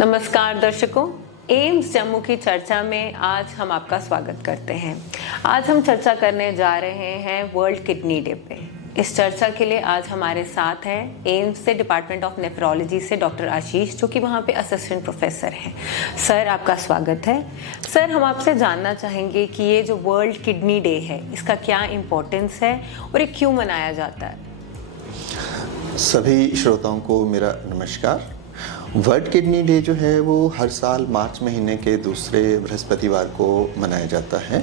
नमस्कार दर्शकों, एम्स जम्मू की चर्चा में आज हम आपका स्वागत करते हैं। आज हम चर्चा करने जा रहे हैं वर्ल्ड किडनी डे पे। इस चर्चा के लिए आज हमारे साथ हैं एम्स से डिपार्टमेंट ऑफ नेफ्रोलॉजी से डॉक्टर आशीष, जो कि वहाँ पे असिस्टेंट प्रोफेसर हैं। सर, आपका स्वागत है। सर, हम आपसे जानना चाहेंगे कि ये जो वर्ल्ड किडनी डे है, इसका क्या इम्पोर्टेंस है और ये क्यों मनाया जाता है? सभी श्रोताओं को मेरा नमस्कार। वर्ल्ड किडनी डे जो है वो हर साल मार्च महीने के दूसरे बृहस्पतिवार को मनाया जाता है।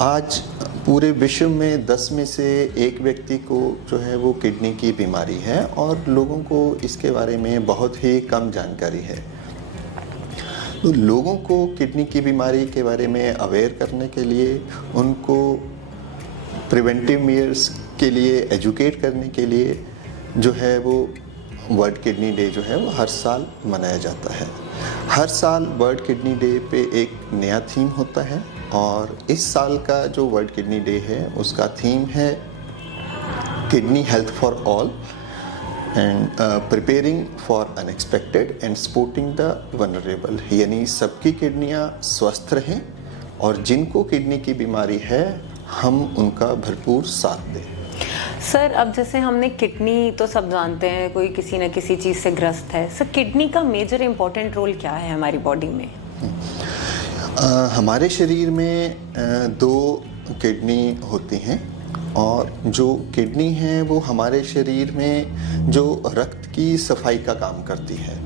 आज पूरे विश्व में 10 में से एक व्यक्ति को जो है वो किडनी की बीमारी है और लोगों को इसके बारे में बहुत ही कम जानकारी है। तो लोगों को किडनी की बीमारी के बारे में अवेयर करने के लिए, उनको प्रिवेंटिव मेयर्स के लिए एजुकेट करने के लिए जो है वो वर्ल्ड किडनी डे जो है वो हर साल मनाया जाता है। हर साल वर्ल्ड किडनी डे पे एक नया थीम होता है और इस साल का जो वर्ल्ड किडनी डे है उसका थीम है kidney health for all and preparing for unexpected and supporting the vulnerable. यानी सबकी किडनियाँ स्वस्थ रहें और जिनको किडनी की बीमारी है हम उनका भरपूर साथ दें। सर, अब जैसे हमने किडनी तो सब जानते हैं, कोई किसी न किसी चीज़ से ग्रस्त है। सर, किडनी का मेजर इम्पोर्टेंट रोल क्या है हमारी बॉडी में? हमारे शरीर में दो किडनी होती हैं और जो किडनी है वो हमारे शरीर में जो रक्त की सफाई का काम करती है।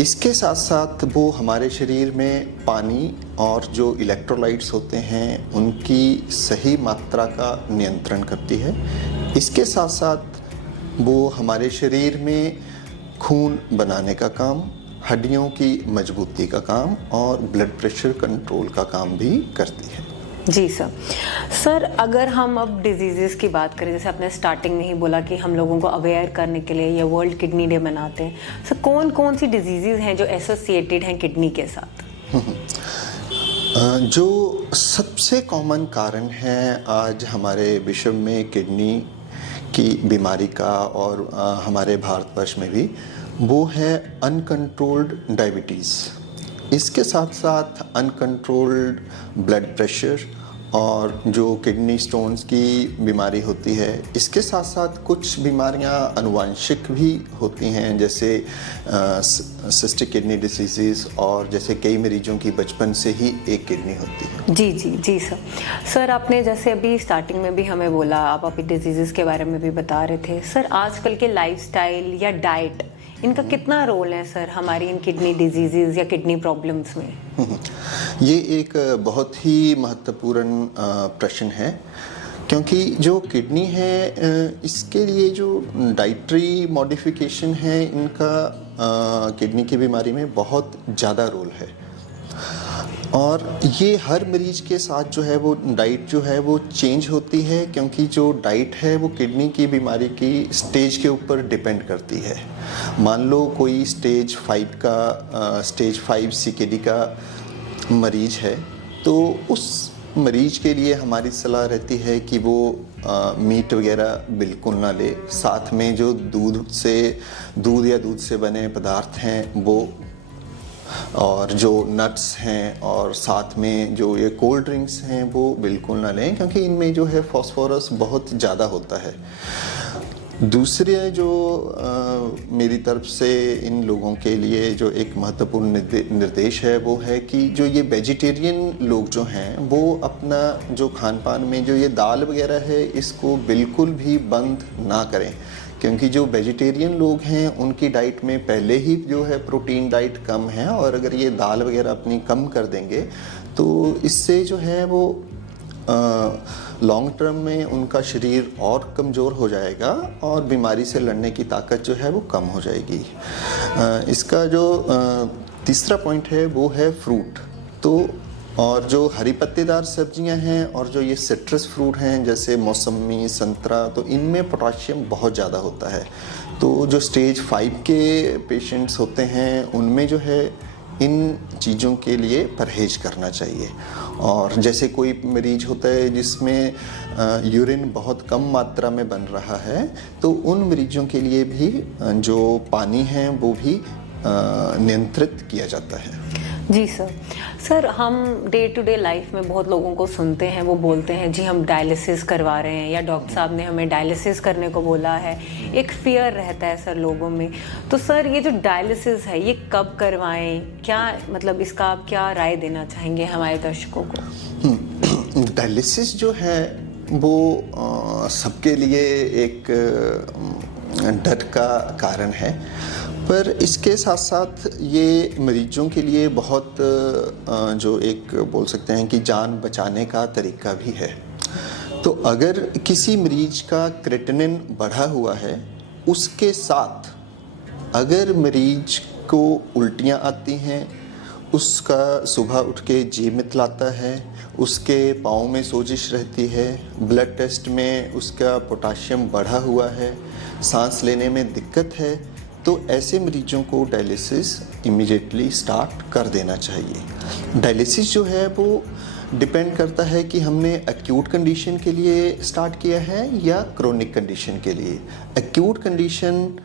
इसके साथ साथ वो हमारे शरीर में पानी और जो इलेक्ट्रोलाइट्स होते हैं उनकी सही मात्रा का नियंत्रण करती है। इसके साथ साथ वो हमारे शरीर में खून बनाने का काम, हड्डियों की मजबूती का काम और ब्लड प्रेशर कंट्रोल का काम भी करती है। जी सर, अगर हम अब डिजीज़ेस की बात करें, जैसे आपने स्टार्टिंग में ही बोला कि हम लोगों को अवेयर करने के लिए ये वर्ल्ड किडनी डे मनाते हैं। सर, कौन कौन सी डिजीज़ेस हैं जो एसोसिएटेड हैं किडनी के साथ? जो सबसे कॉमन कारण है आज हमारे विश्व में किडनी की बीमारी का और हमारे भारतवर्ष में भी, वो है अनकंट्रोल्ड डायबिटीज़। इसके साथ साथ अनकंट्रोल्ड ब्लड प्रेशर और जो किडनी स्टोन्स की बीमारी होती है। इसके साथ साथ कुछ बीमारियां अनुवांशिक भी होती हैं, जैसे सिस्टिक किडनी डिसीज़, और जैसे कई मरीजों की बचपन से ही एक किडनी होती है। जी सर, आपने जैसे अभी स्टार्टिंग में भी हमें बोला, आप अभी डिजीज़ेस के बारे में भी बता रहे थे। सर, आजकल के लाइफस्टाइल या डाइट, इनका कितना रोल है सर हमारी इन किडनी डिजीज़ेस या किडनी प्रॉब्लम्स में? ये एक बहुत ही महत्वपूर्ण प्रश्न है, क्योंकि जो किडनी है इसके लिए जो डाइटरी मॉडिफिकेशन है इनका किडनी की बीमारी में बहुत ज़्यादा रोल है। और ये हर मरीज के साथ जो है वो डाइट जो है वो चेंज होती है, क्योंकि जो डाइट है वो किडनी की बीमारी की स्टेज के ऊपर डिपेंड करती है। मान लो कोई स्टेज 5 सीकेडी का मरीज है, तो उस मरीज के लिए हमारी सलाह रहती है कि वो मीट वगैरह बिल्कुल ना ले। साथ में जो दूध या दूध से बने पदार्थ हैं वो, और जो नट्स हैं, और साथ में जो ये कोल्ड ड्रिंक्स हैं वो बिल्कुल ना लें, क्योंकि इनमें जो है फास्फोरस बहुत ज़्यादा होता है। दूसरे जो मेरी तरफ से इन लोगों के लिए जो एक महत्वपूर्ण निर्देश है वो है कि जो ये वेजिटेरियन लोग जो हैं वो अपना जो खान पान में जो ये दाल वगैरह है इसको बिल्कुल भी बंद ना करें, क्योंकि जो वेजिटेरियन लोग हैं उनकी डाइट में पहले ही जो है प्रोटीन डाइट कम है, और अगर ये दाल वगैरह अपनी कम कर देंगे तो इससे जो है वो लॉन्ग टर्म में उनका शरीर और कमज़ोर हो जाएगा और बीमारी से लड़ने की ताकत जो है वो कम हो जाएगी। इसका जो तीसरा पॉइंट है वो है फ्रूट। तो और जो हरी पत्तेदार सब्जियां हैं और जो ये सिट्रस फ्रूट हैं जैसे मौसमी, संतरा, तो इनमें पोटाशियम बहुत ज़्यादा होता है। तो जो स्टेज 5 के पेशेंट्स होते हैं उनमें जो है इन चीज़ों के लिए परहेज करना चाहिए। और जैसे कोई मरीज होता है जिसमें यूरिन बहुत कम मात्रा में बन रहा है, तो उन मरीजों के लिए भी जो पानी है वो भी नियंत्रित किया जाता है। जी सर, हम डे टू डे लाइफ में बहुत लोगों को सुनते हैं, वो बोलते हैं जी हम डायलिसिस करवा रहे हैं या डॉक्टर साहब ने हमें डायलिसिस करने को बोला है। एक फियर रहता है सर लोगों में। तो सर ये जो डायलिसिस है ये कब करवाएं, क्या मतलब इसका आप क्या राय देना चाहेंगे हमारे दर्शकों को? डायलिसिस जो है वो सबके लिए एक डर का कारण है, पर इसके साथ साथ ये मरीजों के लिए बहुत जो एक बोल सकते हैं कि जान बचाने का तरीका भी है। तो अगर किसी मरीज का क्रेटिनिन बढ़ा हुआ है, उसके साथ अगर मरीज को उल्टियाँ आती हैं, उसका सुबह उठ के जी मितलाता है, उसके पाँव में सोजिश रहती है, ब्लड टेस्ट में उसका पोटाशियम बढ़ा हुआ है, सांस लेने में दिक्कत है, तो ऐसे मरीजों को डायलिसिस इमीडिएटली स्टार्ट कर देना चाहिए। डायलिसिस जो है वो डिपेंड करता है कि हमने एक्यूट कंडीशन के लिए स्टार्ट किया है या क्रोनिक कंडीशन के लिए। एक्यूट कंडीशन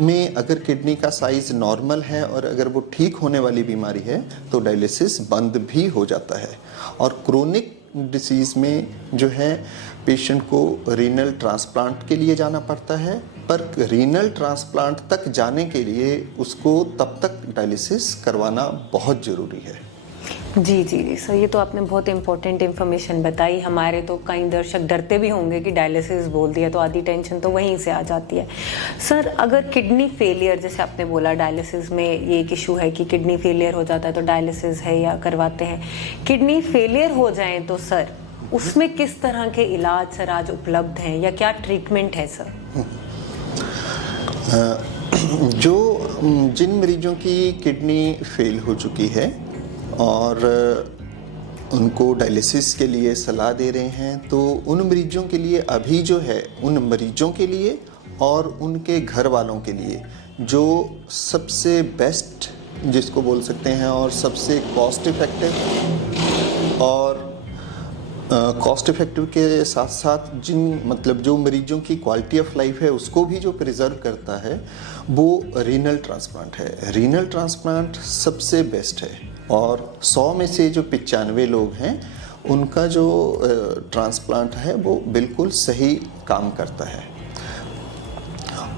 में अगर किडनी का साइज़ नॉर्मल है और अगर वो ठीक होने वाली बीमारी है तो डायलिसिस बंद भी हो जाता है। और क्रोनिक डिसीज़ में जो है पेशेंट को रीनल ट्रांसप्लांट के लिए जाना पड़ता है, पर रीनल ट्रांसप्लांट तक जाने के लिए उसको तब तक डायलिसिस करवाना बहुत ज़रूरी है। जी जी जी सर, ये तो आपने बहुत इंपॉर्टेंट इन्फॉर्मेशन बताई। हमारे तो कई दर्शक डरते भी होंगे कि डायलिसिस बोल दिया तो आधी टेंशन तो वहीं से आ जाती है। सर अगर किडनी फेलियर, जैसे आपने बोला डायलिसिस में ये एक इशू है कि किडनी फेलियर हो जाता है तो डायलिसिस है या करवाते हैं, किडनी फेलियर हो जाए तो सर उसमें किस तरह के इलाज सर आज उपलब्ध हैं या क्या ट्रीटमेंट है सर? जिन मरीजों की किडनी फेल हो चुकी है और उनको डायलिसिस के लिए सलाह दे रहे हैं, तो उन मरीजों के लिए अभी जो है, उन मरीजों के लिए और उनके घर वालों के लिए जो सबसे बेस्ट जिसको बोल सकते हैं और सबसे कॉस्ट इफ़ेक्टिव और कॉस्ट इफ़ेक्टिव के साथ साथ जो मरीजों की क्वालिटी ऑफ लाइफ है उसको भी जो प्रिजर्व करता है वो रीनल ट्रांसप्लांट है। रीनल ट्रांसप्लांट सबसे बेस्ट है और 100 में से जो 95 लोग हैं उनका जो ट्रांसप्लांट है वो बिल्कुल सही काम करता है।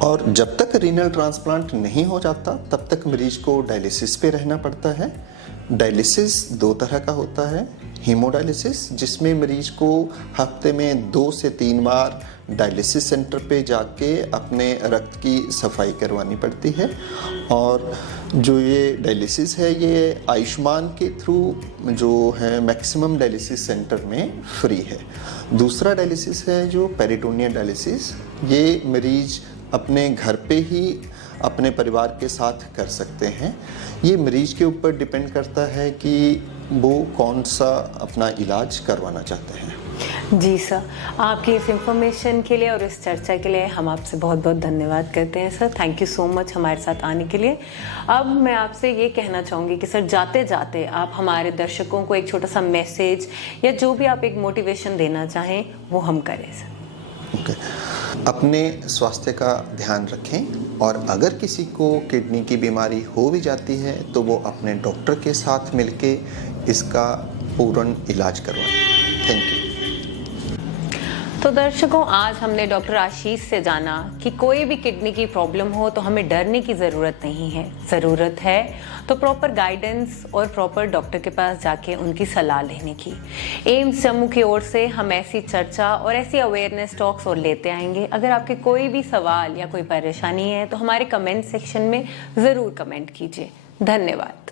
और जब तक रीनल ट्रांसप्लांट नहीं हो जाता तब तक मरीज को डायलिसिस पे रहना पड़ता है। डायलिसिस 2 तरह का होता है। हीमोडायलिसिस, जिसमें मरीज को हफ्ते में 2 से 3 बार डायलिसिस सेंटर पे जाके अपने रक्त की सफाई करवानी पड़ती है, और जो ये डायलिसिस है ये आयुष्मान के थ्रू जो है मैक्सिमम डायलिसिस सेंटर में फ्री है। दूसरा डायलिसिस है जो पेरिटोनियल डायलिसिस, ये मरीज अपने घर पे ही अपने परिवार के साथ कर सकते हैं। ये मरीज के ऊपर डिपेंड करता है कि वो कौन सा अपना इलाज करवाना चाहते हैं। जी सर, आपकी इस इंफॉर्मेशन के लिए और इस चर्चा के लिए हम आपसे बहुत बहुत धन्यवाद करते हैं sir. Thank you so much हमारे साथ आने के लिए। अब मैं आपसे ये कहना चाहूँगी कि सर जाते जाते आप हमारे दर्शकों को एक छोटा सा मैसेज या जो भी आप एक मोटिवेशन देना चाहें वो हम करें सर। ओके। अपने स्वास्थ्य का ध्यान रखें और अगर किसी को किडनी की बीमारी हो भी जाती है तो वो अपने डॉक्टर के साथ मिलके इसका पूर्ण इलाज करवाएं। Thank you. तो दर्शकों, आज हमने डॉक्टर आशीष से जाना कि कोई भी किडनी की प्रॉब्लम हो तो हमें डरने की ज़रूरत नहीं है। ज़रूरत है तो प्रॉपर गाइडेंस और प्रॉपर डॉक्टर के पास जाके उनकी सलाह लेने की। एम्स जम्मू की ओर से हम ऐसी चर्चा और ऐसी अवेयरनेस टॉक्स और लेते आएंगे। अगर आपके कोई भी सवाल या कोई परेशानी है तो हमारे कमेंट सेक्शन में ज़रूर कमेंट कीजिए। धन्यवाद।